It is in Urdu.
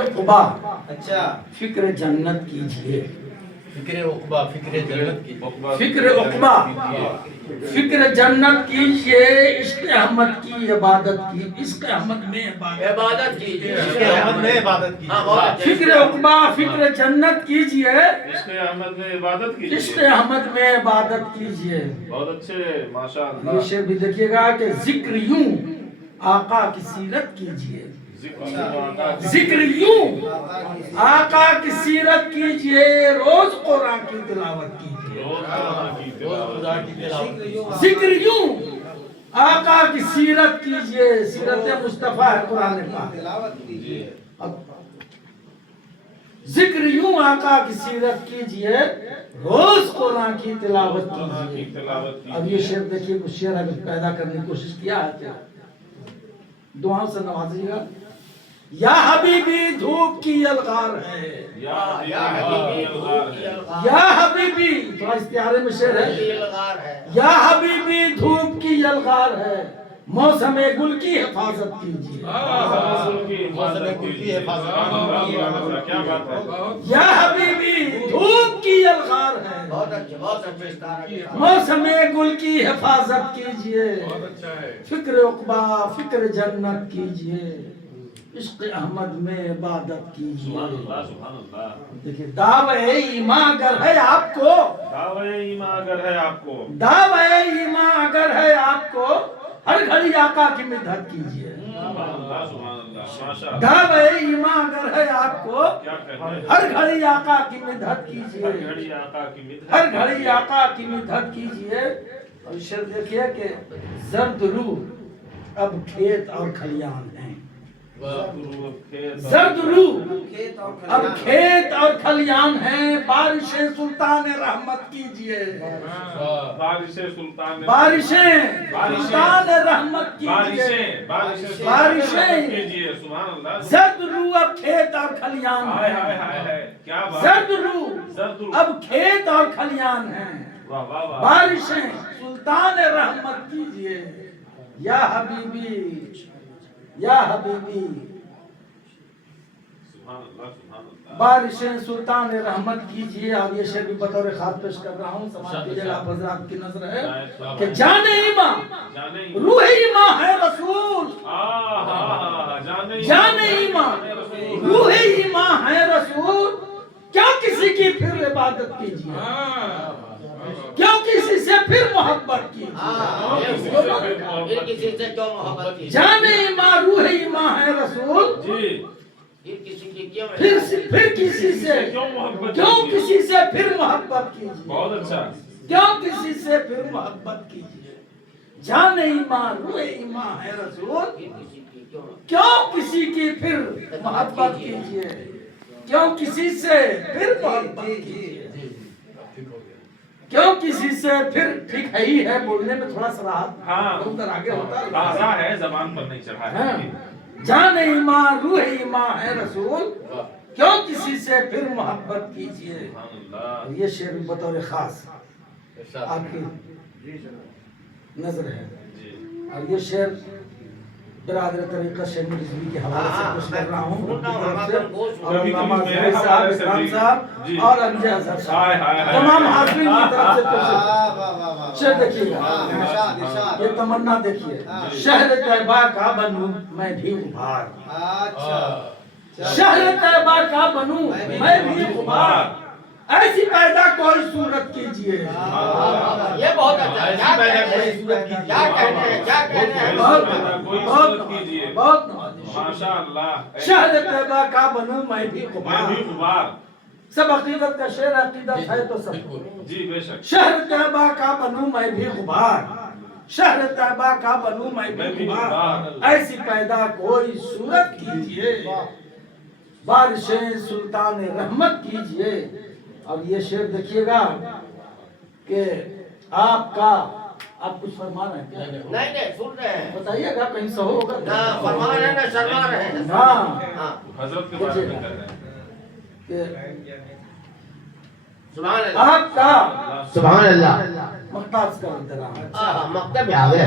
عقبہ اچھا فکر جنت کیجئے، فکر عقبہ فکر جنت کی فکر عقبہ فکر جنت کیجئے، عشق احمد کی عبادت کی، عشق احمد میں عبادت کیجیے، عشق احمد میں عبادت کیجیے۔ ہاں، بہت اچھا۔ فکر عقبہ فکر جنت کیجئے، عشق احمد میں عبادت کیجیے۔ عشق احمد میں عبادت کیجئے۔ بہت اچھے، ماشاء یہ اللہ۔ شعر بھی دیکھیے گا کہ ذکر یوں آقا کی سیرت کیجئے، ذکر یوں آقا کی سیرت کیجئے، روز قرآن کی تلاوت کیجئے، ذکر یوں آقا کی سیرت کیجئے، سیرت مصطفیٰ ہے قرآن پاک، تلاوت کیجیے۔ ذکر یوں آقا کی سیرت کیجئے، روز قرآن کی تلاوت کیجئے۔ اب یہ شعر دیکھیے، کچھ شعر اگر پیدا کرنے کی کوشش کیا ہے تو دعاؤں سے نوازیے گا۔ یا حبیبی دھوپ کی الغار ہے، یا حبیبی، یا حبیبی، تھوڑا استعارے میں شعر ہے، یا حبیبی دھوپ کی الغار ہے، موسم گل کی حفاظت کیجئے، کیا بات ہے۔ یا حبیبی دھوپ کی الغار ہے، بہت اچھا، بہت اچھا۔ موسم گل کی حفاظت کیجئے، فکر عقبہ فکر جنت کیجئے، عشق احمد میں عبادت کیجئے۔ سبحان اللہ، سبحان اللہ۔ دیکھیں دعوے ایمان اگر ہے آپ کو، دعوے ایمان اگر ہے آپ کو، دعوے ایمان اگر ہے آپ کو، ہر گھڑی آقا کی مدحت کیجئے۔ سبحان اللہ، سبحان اللہ، ماشاء اللہ۔ دعوے ایمان اگر ہے آپ کو، کیا کہتے ہیں؟ ہر گھڑی آقا کی مدحت کیجئے، ہر گھڑی آقا کی مدحت، ہر گھڑی آقا کی مدحت کیجئے۔ اور شعر دیکھیے کہ زرد روح اب کھیت اور کھلیان ہیں، زرد روح اب کھیت اور کھلیان ہیں، بارشیں سلطان رحمت کیجئے، بارشیں سلطان، بارشیں سلطان رحمت کیجئے، بارشیں کیجئے۔ سبحان اللہ۔ زرد روح اب کھیت اور کھلیان ہائے ہائے ہیں، ہائے ہائے، کیا بات ہے۔ زرد زرد روح روح، اب کھیت اور کھلیان ہیں، واہ واہ واہ۔ بارشیں سلطان رحمت کیجئے، یا حبیبی یا حبیبی، سبحان اللہ، سبحان اللہ۔ بارشیں سلطان رحمت کیجئے۔ اور یہ شعر بھی بطور خاص پیش کر رہا ہوں، سماعت کیجئے گا، آپ حضرات کی نظر ہے کہ جان ایمان جانے روح ایمان ہے رسول، جان ایمان روح ایمان ہے رسول، کیا کسی کی پھر عبادت کیجئے، کیوں کسی سے پھر محبت کیجئے، کسی سے کیوں محبت کی؟ جان ایمان روح ایمان ہے رسول، جی، کسی کی کیوں پھر کسی سے کیوں محبت کیوں کیجئے؟ کسی سے پھر محبت کیجئے، بہت اچھا۔ کیوں کسی سے پھر محبت کیجئے، جان ایمان روح ایمان ہے رسول، کسی کی کیوں؟ کیوں کسی کی پھر محبت کیجئے، کیوں کسی سے پھر محبت کیجئے، کیوں کسی سے پھر، ٹھیک ہے ہی ہے، بولنے میں تھوڑا سا راحت ہاں، ادھر آگے ہوتا ہے، تازہ ہے، زبان پر نہیں چڑھا ہاں، ہے۔ جان ایمان روح ایمان ہے رسول، کیوں کسی سے پھر محبت کیجئے۔ سبحان اللہ۔ اور یہ شعر بطور خاص آپ کی نظر ہے، جی، اور یہ شعر برادر طریقہ شیخ رضوی کے حوالے سے پیش کر رہا ہوں، ان کی طرف سے، اور علامہ ظاہر صاحب، اکرام صاحب اور انجے اظہر صاحب، تمام حاضرین کی طرف سے پیش ہے۔ شعر دیکھیے گا، یہ تمنا دیکھیے، شہر طیبہ کا بنوں میں بھی غبار، شہر طیبہ کا بنوں میں بھی غبار، ایسی پیدا کوئی صورت کیجئے، یہ بہت اچھا ہے، کیا کہتے ہیں؟ کیا کہتے ہیں؟ کیا کہتے ہیں؟ بہت نوازش، ماشاء اللہ۔ شہر طیبہ کا بنوں میں بھی میں غبار، بھی غبار، سب عقیدت کا شعر، عقیدت ہے تو سب کو، جی بے شک۔ شہر طیبہ کا بنوں میں بھی غبار، شہر طیبہ کا بنوں میں بھی غبار، ایسی پیدا کوئی صورت کیجئے، بارشیں سلطان رحمت کیجئے۔ اور یہ شعر دیکھیے گا کہ آپ کا، آپ کچھ فرما رہے ہیں کیا؟ نہیں نہیں، سن رہے ہیں، بتائیے گا، کہیں سے ہوگا نہ فرما رہے ہیں نہ شرما رہے ہیں۔ ہاں، حضرت کے بارے میں کہہ رہے ہیں۔ کہ سبحان اللہ، آپ کا سبحان اللہ، مقتاز کا احترام، مکتب میں آ گئے۔